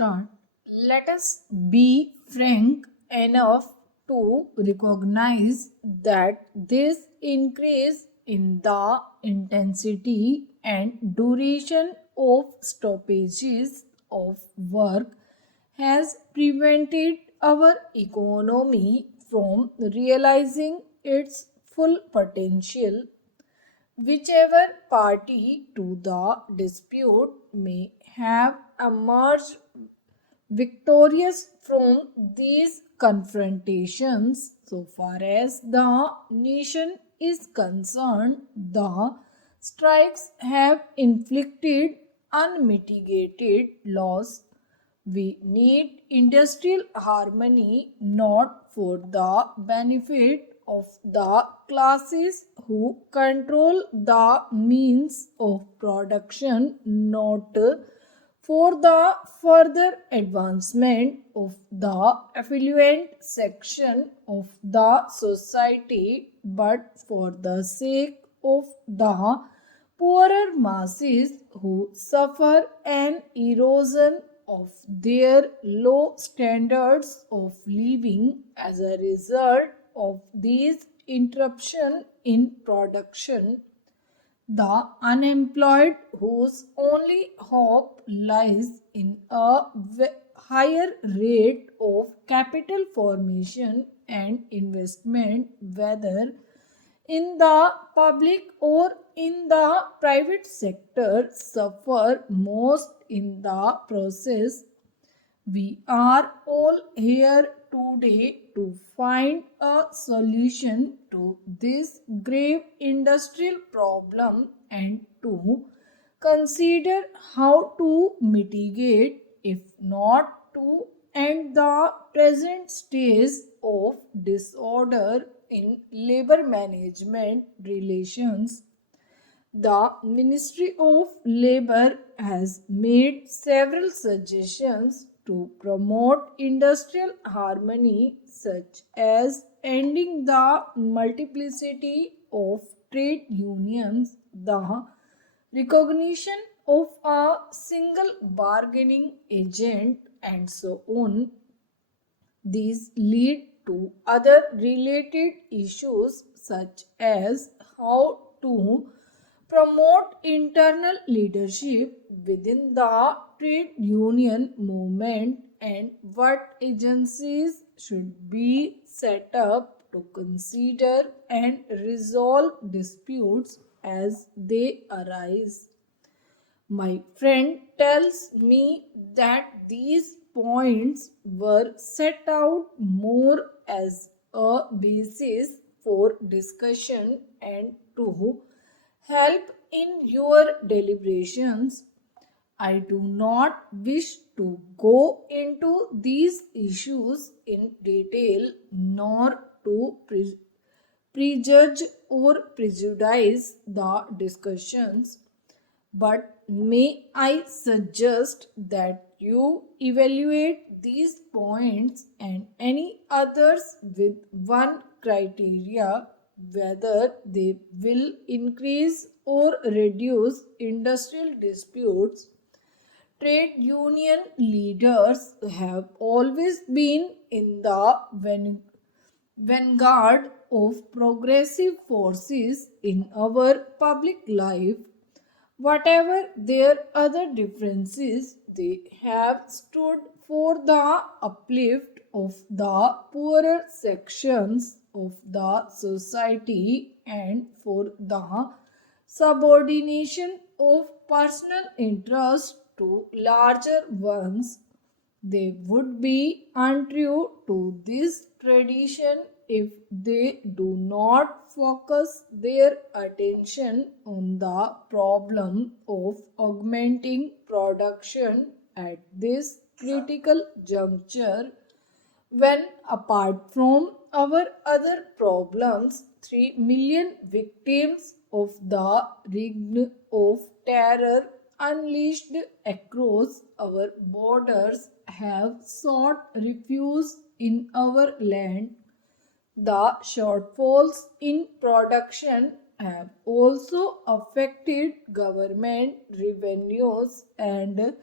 start. Let us be frank enough to recognize that this increase in the intensity and duration of stoppages of work has prevented our economy from realizing its full potential. Whichever party to the dispute may have emerged victorious from these confrontations, so far as the nation is concerned, the strikes have inflicted unmitigated loss. We need industrial harmony not for the benefit of the classes who control the means of production, not for the further advancement of the affluent section of the society, but for the sake of the poorer masses who suffer an erosion of their low standards of living as a result of these interruptions in production. The unemployed whose only hope lies in a higher rate of capital formation and investment, whether in the public or in the private sector, suffer most in the process. We are all here today to find a solution to this grave industrial problem and to consider how to mitigate, if not to end the present stage of disorder in labor management relations. The Ministry of Labor has made several suggestions to promote industrial harmony, such as ending the multiplicity of trade unions, the recognition of a single bargaining agent, and so on. These lead to other related issues such as how to promote internal leadership within the trade union movement and what agencies should be set up to consider and resolve disputes as they arise. My friend tells me that these points were set out more as a basis for discussion and to help in your deliberations. I do not wish to go into these issues in detail nor to prejudge or prejudice the discussions, but may I suggest that you evaluate these points and any others with one criteria: whether they will increase or reduce industrial disputes. Trade union leaders have always been in the vanguard of progressive forces in our public life. Whatever their other differences, they have stood for the uplift of the poorer sections of the society and for the subordination of personal interest to larger ones. They would be untrue to this tradition if they do not focus their attention on the problem of augmenting production at this critical juncture, when, apart from our other problems, 3 million victims of the reign of terror unleashed across our borders have sought refuge in our land. The shortfalls in production have also affected government revenues and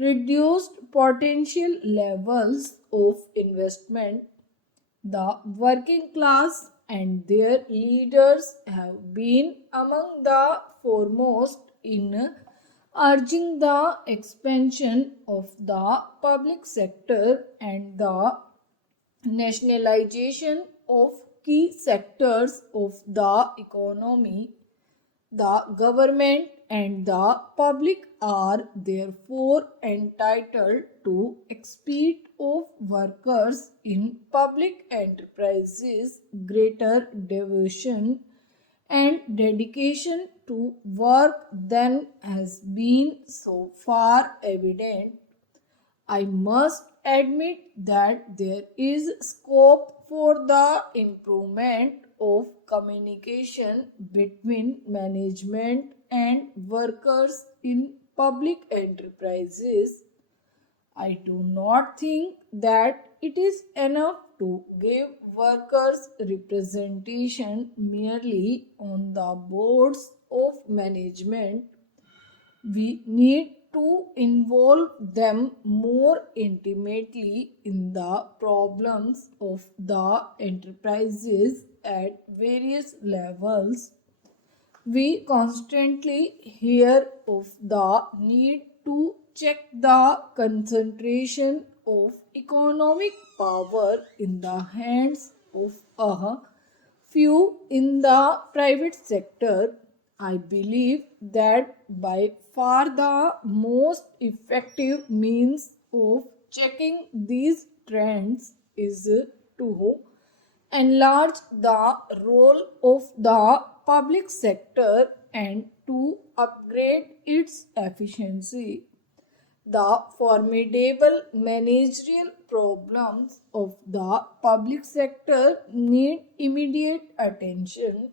reduced potential levels of investment. The working class and their leaders have been among the foremost in urging the expansion of the public sector and the nationalization of key sectors of the economy. The government and the public are therefore entitled to expect of workers in public enterprises greater devotion and dedication to work than has been so far evident. I must admit that there is scope for the improvement of communication between management and workers in public enterprises. I do not think that it is enough to give workers representation merely on the boards of management. We need to involve them more intimately in the problems of the enterprises at various levels. We constantly hear of the need to check the concentration of economic power in the hands of a few in the private sector. I believe that by far the most effective means of checking these trends is to enlarge the role of the public sector and to upgrade its efficiency. The formidable managerial problems of the public sector need immediate attention,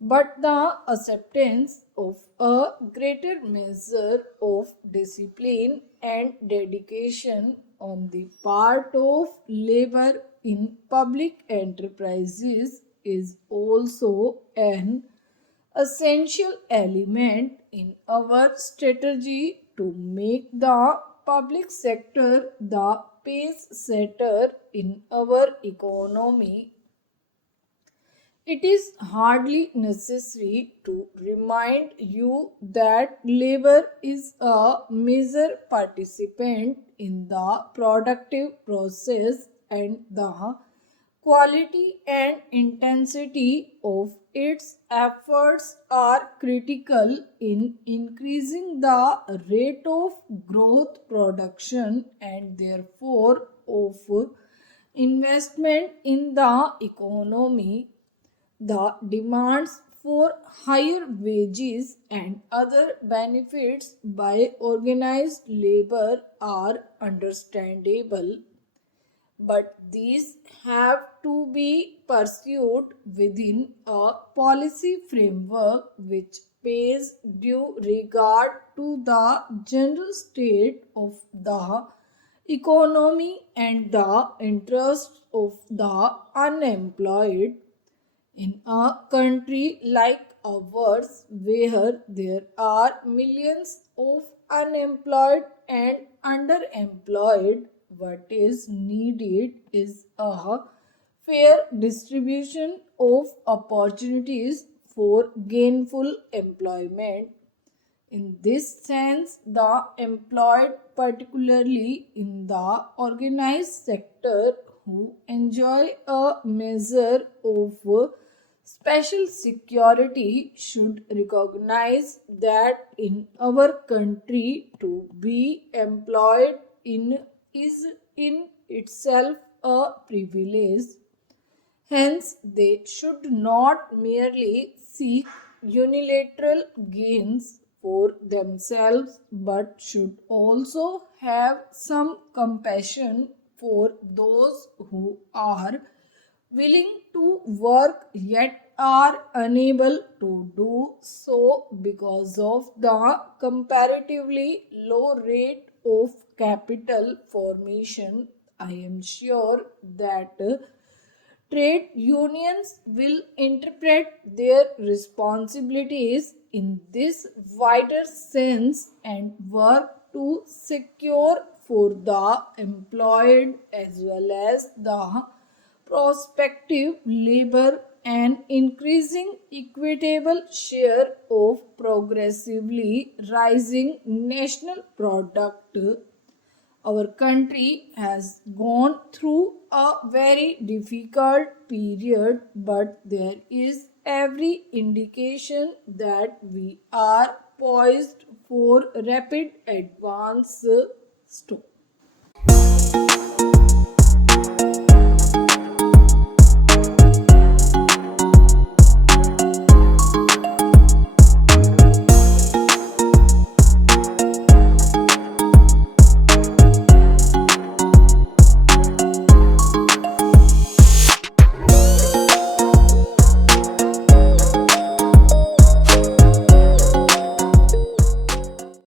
but the acceptance of a greater measure of discipline and dedication on the part of labor in public enterprises is also an essential element in our strategy to make the public sector the pace setter in our economy. It is hardly necessary to remind you that labor is a major participant in the productive process and the quality and intensity of its efforts are critical in increasing the rate of growth production and therefore of investment in the economy. The demands for higher wages and other benefits by organized labor are understandable, but these have to be pursued within a policy framework which pays due regard to the general state of the economy and the interests of the unemployed. In a country like ours, where there are millions of unemployed and underemployed, what is needed is a fair distribution of opportunities for gainful employment. In this sense, the employed, particularly in the organized sector, who enjoy a measure of special security, should recognize that in our country to be employed in is in itself a privilege. Hence, they should not merely seek unilateral gains for themselves but should also have some compassion for those who are willing to work yet are unable to do so because of the comparatively low rate of capital formation. I am sure that trade unions will interpret their responsibilities in this wider sense and work to secure for the employed as well as the prospective labor an increasing equitable share of progressively rising national product. Our country has gone through a very difficult period, but there is every indication that we are poised for rapid advance. Stop.